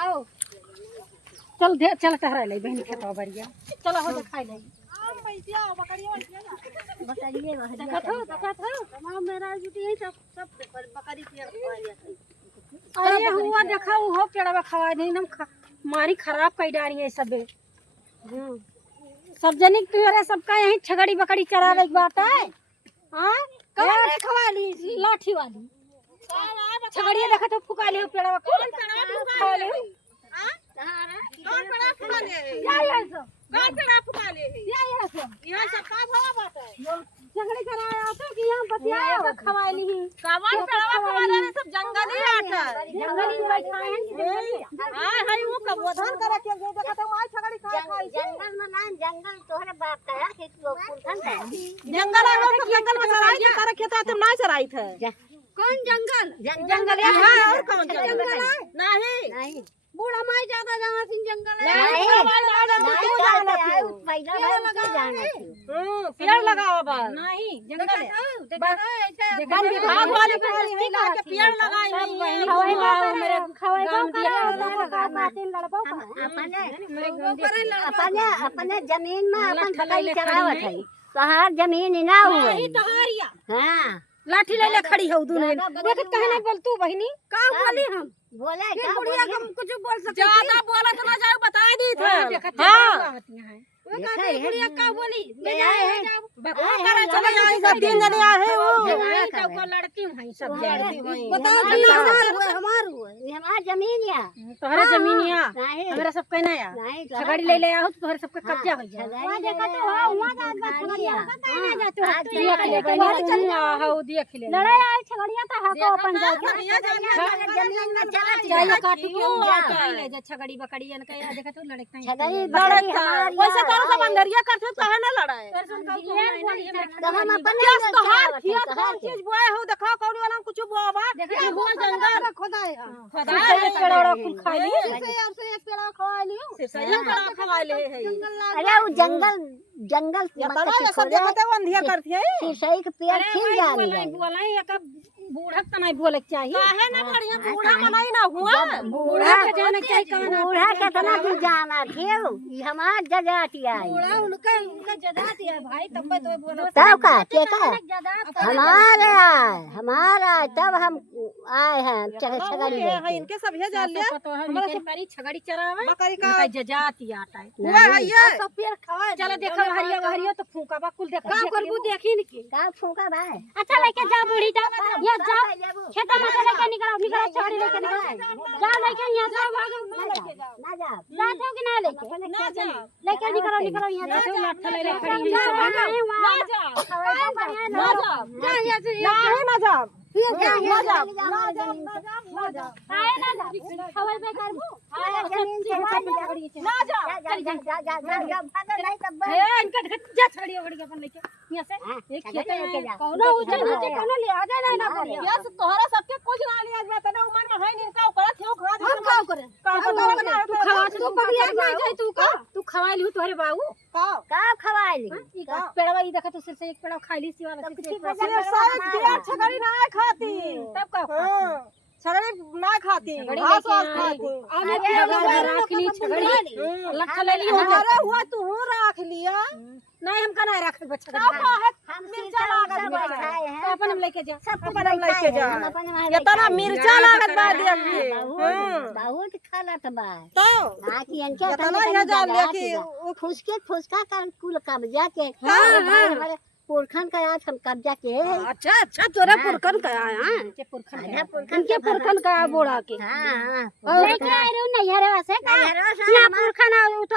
आओ चल दे चल टहरा ले बहनी खेतवा बरिया चल हो जा खाई ले बकरिए देखा था तमाम मेरा जुटी है सब बकरी पेड़ खवा अरे हुआ देखा वो पेड़वा खवा दे एकदम मारी खराब कई डारी है सब सब जनिक तुहरे सबका यही छगड़ी बकड़ी चरावे की बात है हां कौन खवा ली लाठी वाली छगड़िया देखा तो फुका ले पेड़वा कौन खवा ले हां कौन पेड़ा फुका ले क्या है सब कौन पेड़ा फुका ले क्या है सब यहां सब का भला बात है झगड़े कराया तो कि यहां बतियाया तो खवा ली कौन पेड़ा खवा ले सब जंगली आठ जंगली बैठा है हां हई वो कबोधन करे के जो देखा तो माई छगड़ी खा जंगल में ना जंगल तोहरे बाप का है कि कुलथन है जंगल है वो जंगल में चराई के करे खेता तुम ना चराई थे कौन जंगल जंगल है और कौन जंगल है नहीं बूढ़ा माई ज्यादा जाना सिंह जंगल है पेड़ लगाओ बस नहीं जंगल है वन विभाग वाले पेड़ लगाए मेरे खवाई अपने जमीन में अपन बकरी चरावत है तोहार जमीन ना हुई तोहारिया हां लाठी ले ले खड़ी हो दोनों देखत कहे नहीं बोल तू बहिनी का बोली हम बोले क्या बुढ़िया हम कुछ बोल सकते ज्यादा बोला तो ना जाओ बता दी थे हां वो का बुढ़िया का बोली ले जाए बको करे चले जाए सब दिन जने आए वो तो को लड़ती हूं सब लड़ती हूं बताओ हमार हमार जमीन या तोहरे जमीन या हमरा सब कहना या छगड़ी ले ले आओ तोहरे सबका कब्जा हो जाए वहां देखा तो वहां छगड़िया कहना जातो देख ले बहनी हां देख ले लड़ाई आए छगड़िया तो हको अपन जाके जमीन में चला जाए काटू के ले जा छगड़ी बकड़ियन के देखा तो लड़कता छगड़ी बकड़ी वैसे कौन सा बंदरिया करते कहे ना लड़ाए तो हम अपन तो हार खेत कौन चीज बोए हो देखा कौन वाला कुछ बोवा देखा वो जंगल खुदाई एक पेड़ा कुल खा ली से एक पेड़ा खा लियो से एक पेड़ा खा ले है अरे वो जंगल मत सब देखते बंधिया करती है सही के पेड़ खिल जा रही बोला एक बूढ़ा त नहीं बोले चाहिए काहे ना बढ़िया बूढ़ा मनाई ना हुआ बूढ़ा के जाने चाहिए कौन बूढ़ा कितना भी जाना थियो ई हमार जजाती आई बूढ़ा उनका जजाती है भाई तब तो बोलो तब का के का हमारा तब हम आए हैं छगड़ी है इनके सब ये जान लिया हमारा बकरी छगड़ी चरावे बकरी का जजाती आता है हुआ है ये सब पेड़ खवाए चलो देखो हरिया हरिया तो फूका बा कुल देखो का करबू देखी न की का फूका भाई अच्छा लेके जा बूढ़ी जा ये जा खेता में से लेके निकलो छगड़ी लेके निकलो जा लेके यहां से भागो ना जा जाते हो कि ना लेके ना जा लेके निकलो यहां से लाठ ले ले खड़ी ना जा ना जा ना जा तोहरा सबके कुछ ना लिया जाता ना उमर में है नहीं का करत हो खा दे हम का करे तू खवा तू बढ़िया ना जाए तू खवा लियो तोहरे बाबू का खवा ली पेड़वा ई देखा तो सिर से एक पेड़ा खा ली सिवा छगड़ी ना खाती तब का छगड़ी ना खाती घास खाती आने रख ली छगड़ी लख ले ली अरे हुआ तू रख लिया नहीं हम कना रख बच्चा हम मिर्चा लागत बैठाए हैं अपन हम लेके जा अपन हम लेके जा इतना मिर्चा लागत बा दे बहुत खाला त बा तो आकी इनके इतना ये जा लेके फुसका का कुल कब्जा के हमारे पुरखन का आज हम कब्जा के अच्छा तोरा पुरखन का आया के पुरखन का बोड़ा के हां और लेके आ रे नहीं रे वैसे का ना पुरखन तो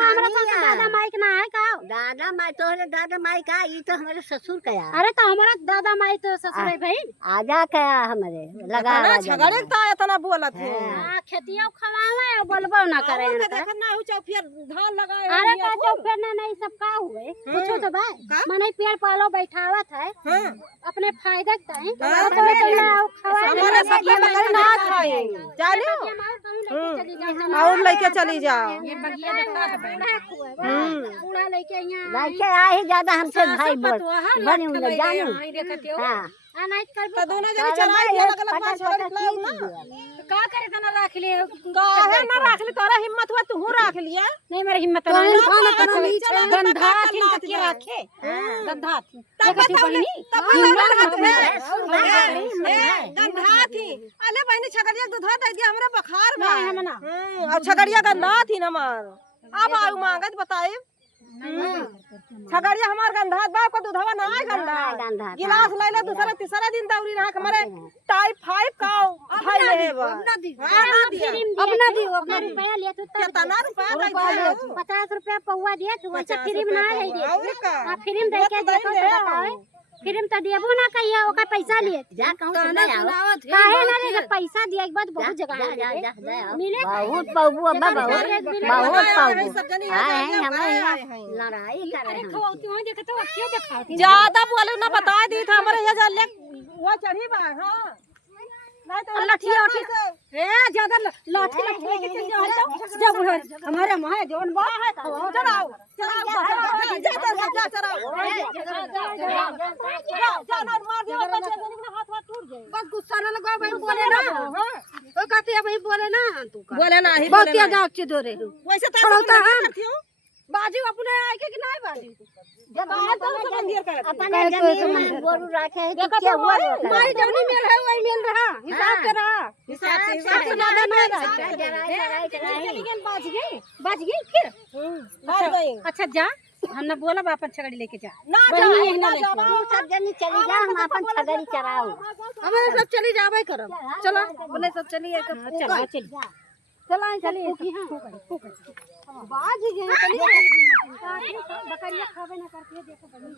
हमरा तो दादा माई के ना है का दादा माई तोरे दादा माई का ई तो हमारे ससुर का अरे तो हमारा दादा माई तो ससुर है भाई आजा कया हमारे लगा झगड़े तो इतना बोलत है हां खेतिया खवावे बोलबो ना करे देखना हो चौ फिर धान लगाए अरे का चौ फिर ना नहीं सब का हुए पूछो तो भाई मने पेड़ पालो बैठावत है अपने फायदा का है हमारे सब बकरी ना खाए चलो और लेके चली जाओ ये बगिया देखा बूढ़ा लेके यहां लेके आए ज्यादा हमसे भाई बनी उन्हें जानो हां नहीं कर तो दोनों जने चलाए अलग अलग मार छोड़ ना का करे तना रख ले काहे ना रख ले तोरा हिम्मत हुआ तू रख लिया नहीं मेरी हिम्मत नहीं गंधा थी के रखे गंधा थी देखती बहिनी गंधा थी अले बहिनी छगड़िया दूध दे दिया हमरा बुखार बा हमना और छगड़िया गंधा थी न मार अब आऊ मांगत बताए छगड़िया हमार गंधा बाप को दूधवा ना है गंधा गिलास ले ले दूसरा तीसरा दिन दौरी ना हमारे टाइफाइड का भाई ले बा अपना दियो अपना रुपया ले तो कितना रुपया दे दिया 50 रुपया पौवा दे तो वैसे फ्री में ना है दे हां फ्री में दे के देखो तो बताओ फिल्म तो देबो ना कहिया ओका पैसा लिए जा कहूं सुना आओ काहे ना रे पैसा दिया एक बात बहुत जगह जा मिले बहुत पाबू अब्बा बहुत पाबू हां हमारे लड़ाई कर रहे हैं खवाती हो देखो तो क्यों दिखाती ज्यादा बोले ना बता दी था हमारे यहाँ ले वो चढ़ी बा हां नहीं तो लठिया उठी ए ज्यादा लाठी लेके चल जाओ जब हमारे मां जोन बा है चढ़ाओ जाना मार दियो बच्चे के हाथ टूट जाए बस गुस्सा ना लगाओ भाई बोले ना ओ कहते हैं भाई बोले ना तू बोले ना ही बहुत क्या जाग के दोरे वैसे छोड़ता हम बाजू अपने आए के कि नहीं बाजू जब बाहर तो मंदिर कर अपने जमीन में गोरू रखे है तो क्या हुआ माई जमीन में है वही मिल रहा हिसाब से रहा हिसाब से ज्यादा नहीं रहा बाज गई फिर बाज गई अच्छा जा हमने बोला अपन छगड़ी लेके जा ना बहनी यही ना लेके सब जनी चली जा हम अपन छगड़ी चराओ हमारे सब चली जावे करब चलो बोले सब चली एक चलो चली चला चलिए हां बाज गए चलिए बकरिया खावे ना करती है देखो बनी